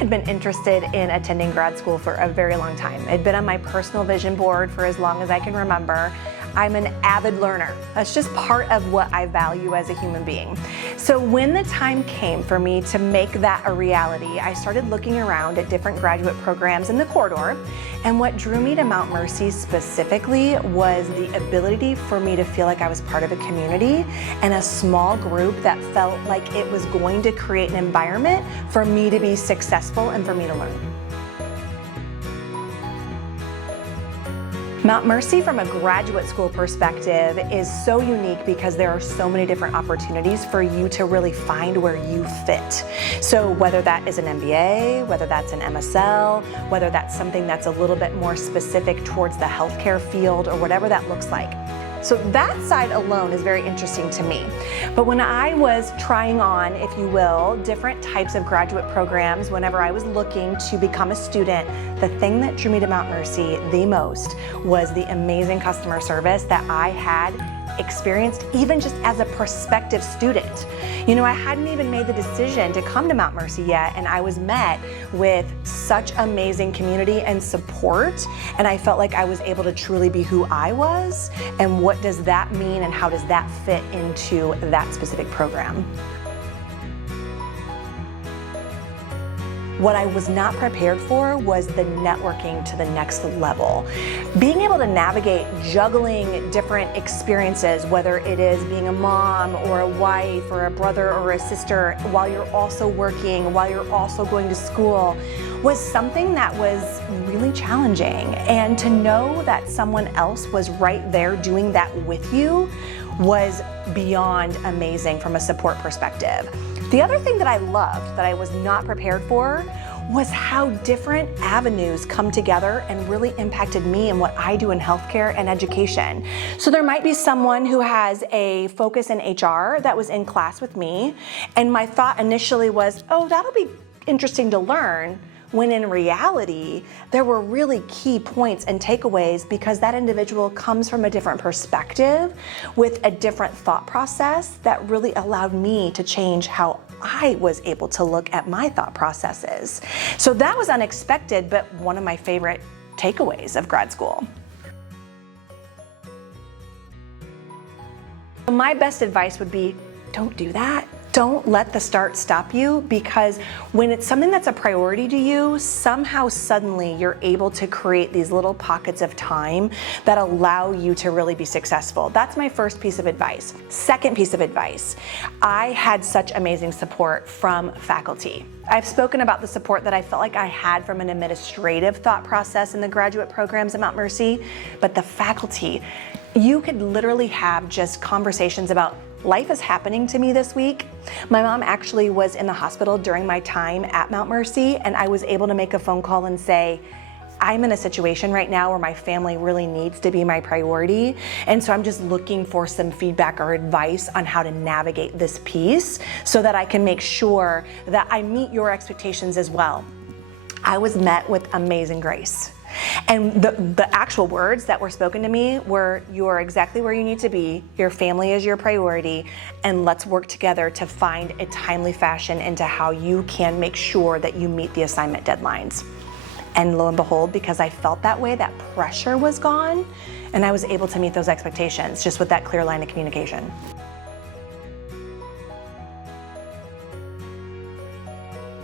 had been interested in attending grad school for a very long time. It had been on my personal vision board for as long as I can remember. I'm an avid learner. That's just part of what I value as a human being. So when the time came for me to make that a reality, I started looking around at different graduate programs in the corridor, and what drew me to Mount Mercy specifically was the ability for me to feel like I was part of a community and a small group that felt like it was going to create an environment for me to be successful and for me to learn. Mount Mercy from a graduate school perspective is so unique because there are so many different opportunities for you to really find where you fit. So whether that is an MBA, whether that's an MSL, whether that's something that's a little bit more specific towards the healthcare field or whatever that looks like. So that side alone is very interesting to me. But when I was trying on, if you will, different types of graduate programs, whenever I was looking to become a student, the thing that drew me to Mount Mercy the most was the amazing customer service that I had experienced even just as a prospective student. You know, I hadn't even made the decision to come to Mount Mercy yet, and I was met with such amazing community and support, and I felt like I was able to truly be who I was, and what does that mean and how does that fit into that specific program. What I was not prepared for was the networking to the next level. Being able to navigate juggling different experiences, whether it is being a mom or a wife or a brother or a sister, while you're also working, while you're also going to school, was something that was really challenging. And to know that someone else was right there doing that with you was beyond amazing from a support perspective. The other thing that I loved that I was not prepared for was how different avenues come together and really impacted me and what I do in healthcare and education. So there might be someone who has a focus in HR that was in class with me, and my thought initially was, oh, that'll be interesting to learn, when in reality, there were really key points and takeaways because that individual comes from a different perspective with a different thought process that really allowed me to change how I was able to look at my thought processes. So that was unexpected, but one of my favorite takeaways of grad school. My best advice would be, don't do that. Don't let the start stop you, because when it's something that's a priority to you, somehow suddenly you're able to create these little pockets of time that allow you to really be successful. That's my first piece of advice. Second piece of advice, I had such amazing support from faculty. I've spoken about the support that I felt like I had from an administrative thought process in the graduate programs at Mount Mercy, but the faculty, you could literally have just conversations about life is happening to me this week. My mom actually was in the hospital during my time at Mount Mercy, and I was able to make a phone call and say, I'm in a situation right now where my family really needs to be my priority, and so I'm just looking for some feedback or advice on how to navigate this piece so that I can make sure that I meet your expectations as well. I was met with amazing grace. And the actual words that were spoken to me were, you are exactly where you need to be, your family is your priority, and let's work together to find a timely fashion into how you can make sure that you meet the assignment deadlines. And lo and behold, because I felt that way, that pressure was gone, and I was able to meet those expectations just with that clear line of communication.